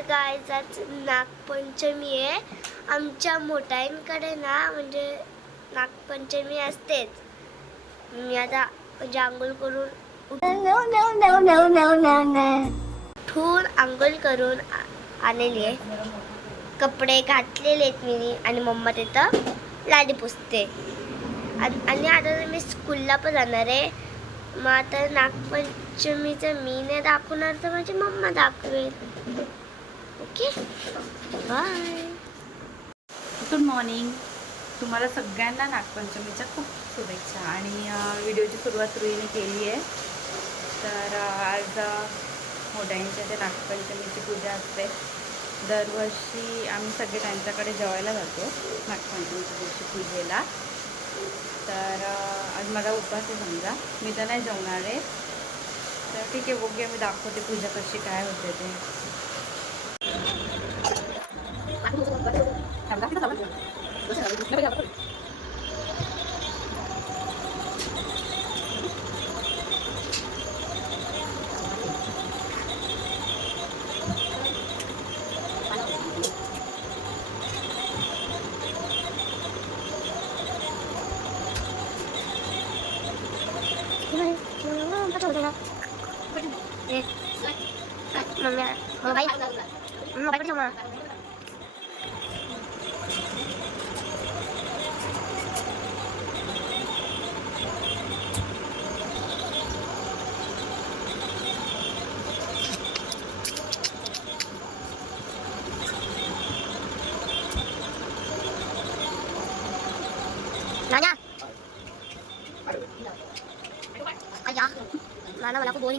तर नागपंचमी आहे. आमच्या मोठ्यांकडे ना म्हणजे नागपंचमी असतेच. मी आता म्हणजे आंघोळ करून ठून आंघोळ करून आलेली आहे. कपडे घातलेले आहेत मी आणि मम्मा तिथं लाडी पुसते. आणि आणि आता मी स्कूलला पण जाणार आहे. मग आता नागपंचमीचं मी नाही दाखवणार तर माझी मम्मा दाखवेल. ओके? बाय गुड मॉर्निंग तुम्हाला सगळ्यांना नागपंचमीच्या खूप शुभेच्छा. आणि व्हिडिओची सुरुवात रुईने केली आहे. तर आज मोठ्यांच्या ते नागपंचमीची पूजा असते. दरवर्षी आम्ही सगळे त्यांच्याकडे जेवायला जातो नागपंचमीच्या दिवशी पूजेला. तर आज मला उपवास आहे समजा. मी तर नाही जेवणार आहे. तर ठीक आहे बघूया मी दाखवते पूजा कशी काय होते ते. 감사합니다.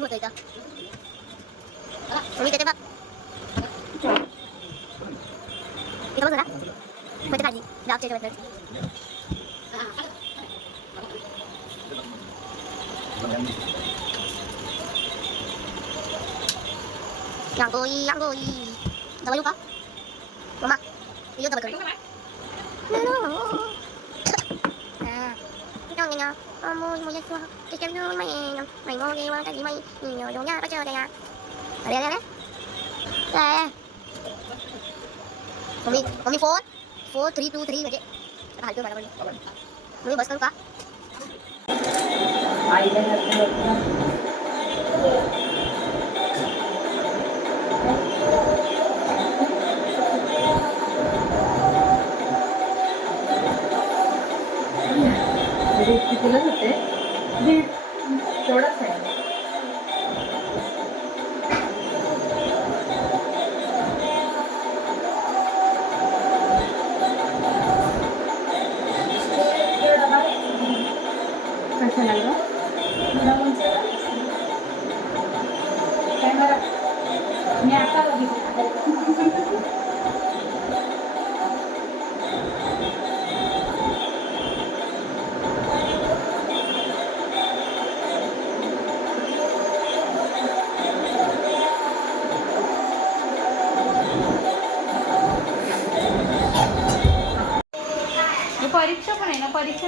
नाना मला खूप बोरिंग होतं इथं मी त्याच्या बघ इथं बघ जरा मध्ये खाली जागच्या याच्यावर रांगोळी रांगोळी जवळ येऊ का मम्मा येऊ जवळ कर Ito nga, amoy mo yan ko. Kaya no may may mo di wa ta di may ni yo nya pa cho đây à. Ở đây đây. Đây. Mami, mami four, four three two three vậy. Hal to barabar. Mami bus करू का? कितीलाच होते दीड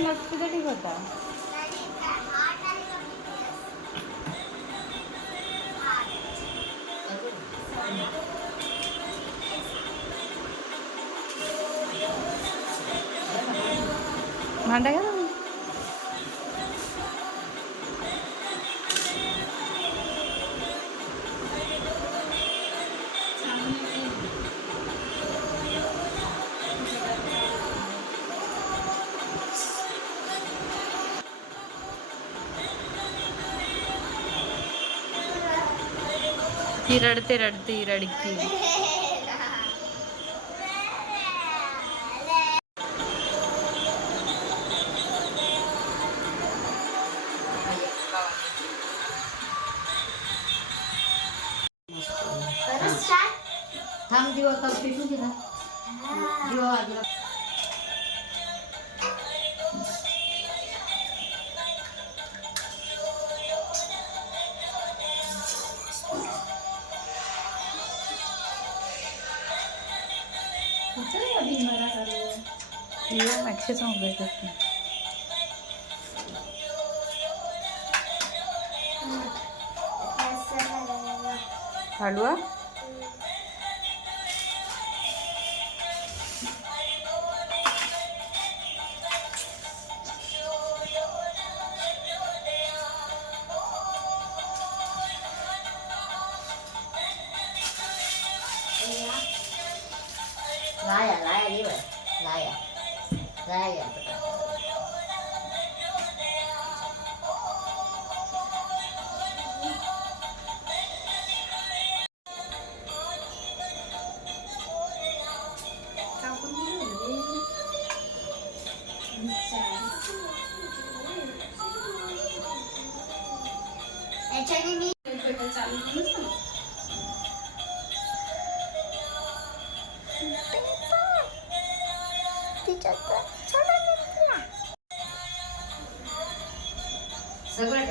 ना परीक्षा नसती तर ठीक होता भांडा एकशे मोबाईल करते हलवा?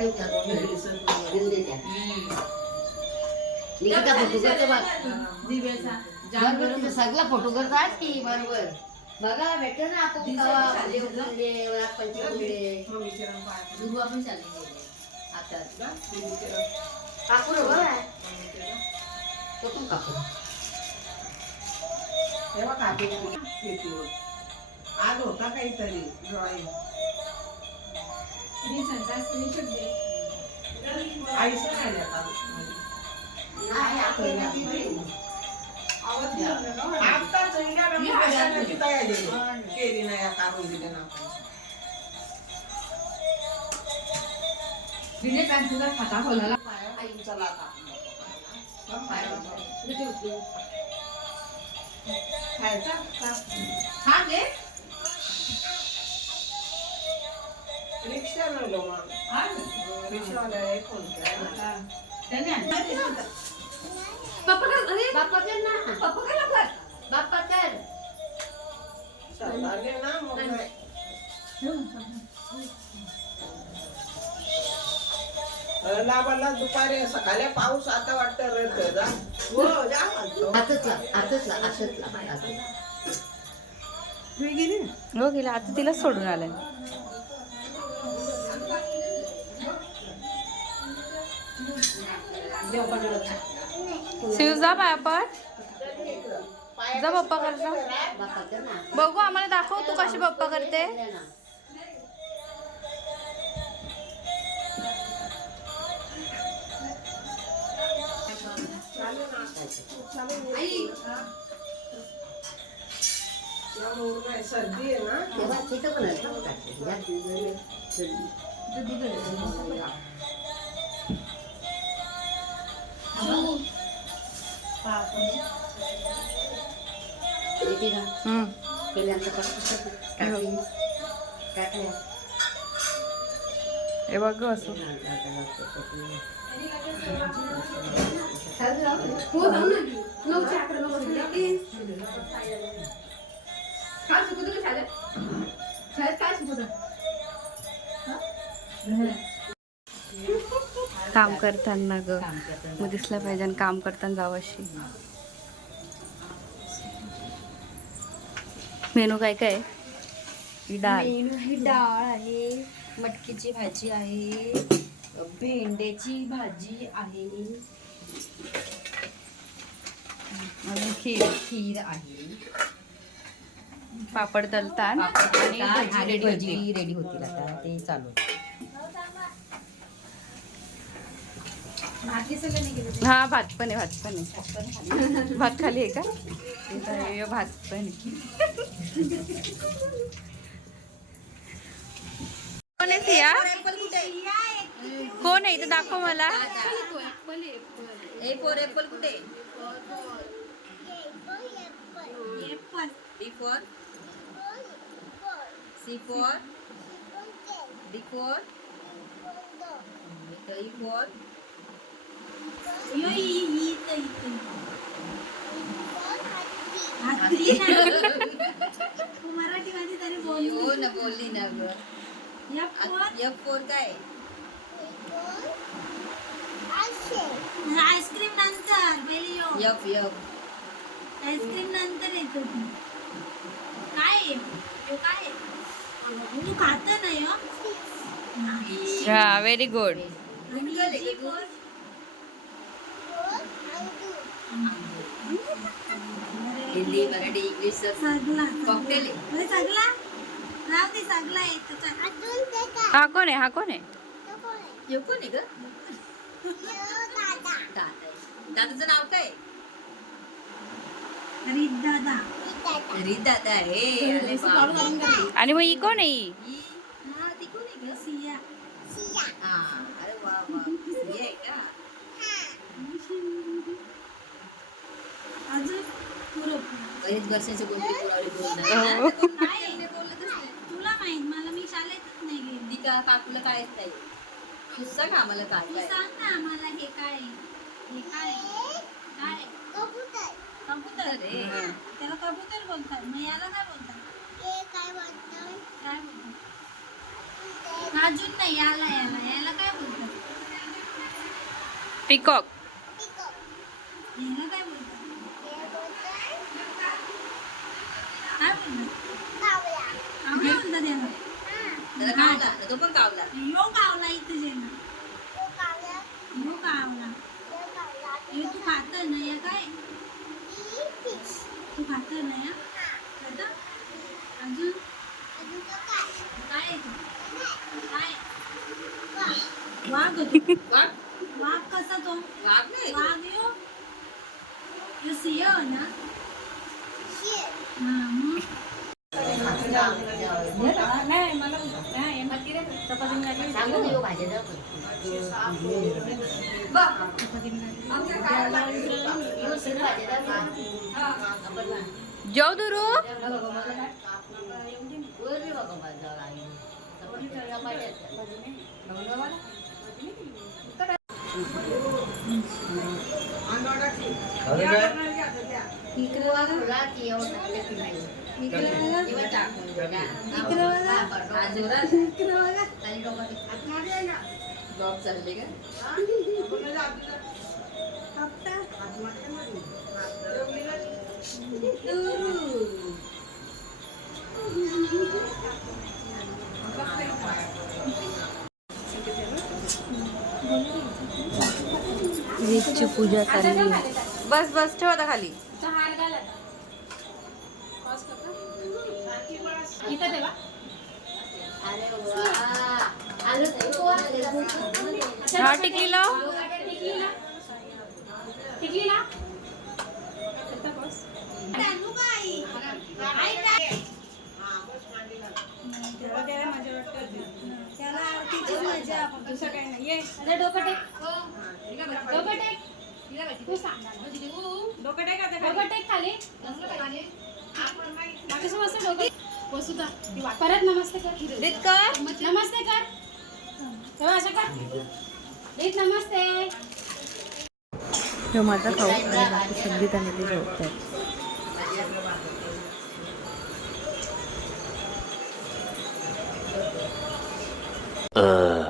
ठेवतात फोटो सगळा फोटो करतात की बरोबर बघा भेटतो ना आपण आपण चालली कापूर हो कापूर तेव्हा आज होता काहीतरी ड्रॉइंग आईचं नाही आता. नाही आपण. नाही बरी. आत्ताच हिला रमी कशाची बाप्पा कर बाप्पा कर मग काय. दुपारी सकाळी पाऊस आता वाटतं रडतं जा हो जा म्हणतो. लाव लाव लाव. हो गेला आता तिला सोडून आलाय शिव जा पाया पण जा पप्पा कर बघू आम्हाला दाखव तू कशी पप्पा करते. सर्दी आहे ना तेव्हा तिथं पण आहे ना काय जास्त दिलं नाही. येते ना? हम्म. पहिल्यांदा पासून टाकली. टाकल्या. हे बघ असं काम करताना ग. मग दिसलं पाहिजे आणि काम करताना जावं अशी मेनू काय काय? डाळ. मेनू ही डाळ आहे मटकीची भाजी आहे भेंड्याची भाजी आहे अजून खीर खीर आहे. पापड तलतान. आणि भजी रेडी होती. रेडी होतील आता. ते चालू आहे. हा भात पण आहे भात पण आहे. भात खाली आहे का? भात पण आहे. कोण आहे सिया? कोण आहे इथं? दाखव मला. ए फोर एप्पल कुठे? B for. C for. D for. E for. मराठीमध्ये तरी बोल ना बोलली ना ग एफ फोर काय? आईस्क्रीम नंतर पहिले यो एफ एफ आईस्क्रीम नंतर येतो तू. काय? यो काय? तू खात नाही व्हेरी गुड आणि हिंदी मराठी इंग्लिश कॉकटेल आहे. आहे हा कोण आहे हा कोण आहे आहे? यो कोण आहे ग दादा आहे. दादाचं नाव काय अरे दादा अरे हे बाबा. आणि मग ही कोण आहे ही? ही- हा, ती कोण आहे गं? सिया हा, अरे वा वा ही आहे का बरेच वर्षाची गोष्टी पुरावली बोलणार काय तुला माहीत मला मी शाळेतच नाही गेली. ती का काकूला कायच नाही. तू सांग आम्हाला काय तू काय. सांग ना आम्हाला हे काय आहे? हे काय आहे? काय आहे? कबूतर. त्याला कबूतर बोलतात. मग याला काय बोलतात? काय बोलतात? अजून नाही याला याला. याला काय बोलतात? पिकॉक. याला काय बोलतात? कावळा बोलतात याला त्याला कावला तो पण कावला यो कावला इथे जेना यो कावला यो तू खात ना या काय? तू खात ना या? खाता? अजून? काय? आहे? काय? वाघ. आहे तो. वाघ. वाघ कसा तो? वाघ नाही वाघ यो? यो सिंह ना हा मग सांगून देऊ भाज्या जाऊ जेव दुरू जॉब चालले का वीजची पूजा चालली. बस बस ठेव आता खाली. हा टिकली लाव आणू काय आई काय त्याला आरतीचीच मजा आपण दुसरं काही नाही ये आता डोकं टेक डोकं टेक तू सांग डोकं टेक आता डोकं टेक खाली डोकं वसुधा परत नमस्ते कर. नमस्ते कर. तेव्हा असं कर. नमस्ते माझा खाऊ आणि बाकी संगीत आणि ते जेवतात Uh.